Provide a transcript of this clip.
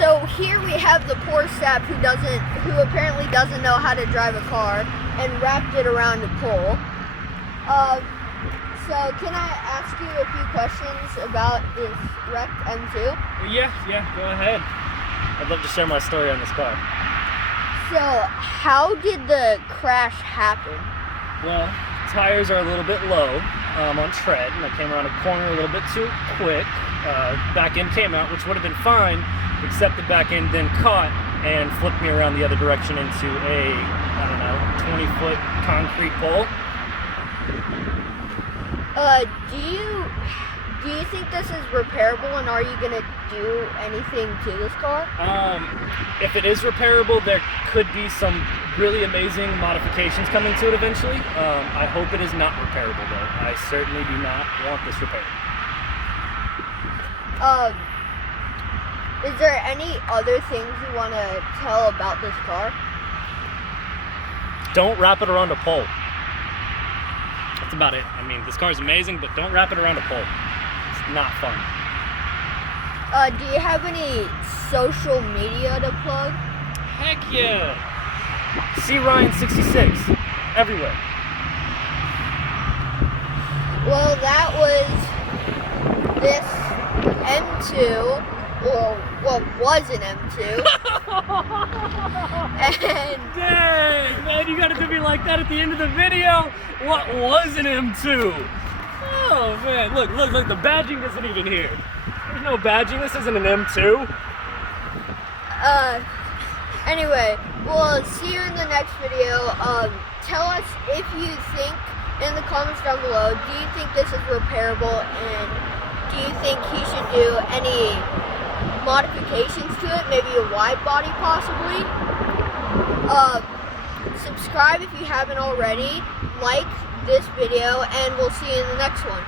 So here we have the poor sap who apparently doesn't know how to drive a car and wrapped it around a pole. So can I ask you a few questions about this wrecked M2? Yeah, go ahead. I'd love to share my story on this car. So how did the crash happen? Well, tires are a little bit low on tread, and I came around a corner a little bit too quick. Back end came out, which would have been fine, except the back end then caught and flipped me around the other direction into a, 20-foot concrete pole. Do you think this is repairable, and are you gonna do anything to this car? If it is repairable, there could be some really amazing modifications coming to it eventually. I hope it is not repairable though. I certainly do not want this repaired. Is there any other things you want to tell about this car? Don't wrap it around a pole. That's about it. I mean, this car is amazing, but don't wrap it around a pole. It's not fun. Do you have any social media to plug? Heck yeah! See Ryan66 everywhere. Well, that was this M2, or what was an M2. And dang, man, you gotta do me like that at the end of the video. What was an M2? Oh man, look, the badging isn't even here. There's no badging, this isn't an M2. Anyway, we'll see you in the next video. Tell us if you think in the comments down below, do you think this is repairable, and do you think he should do any modifications to it, maybe a wide body possibly? Subscribe if you haven't already, like this video, and we'll see you in the next one.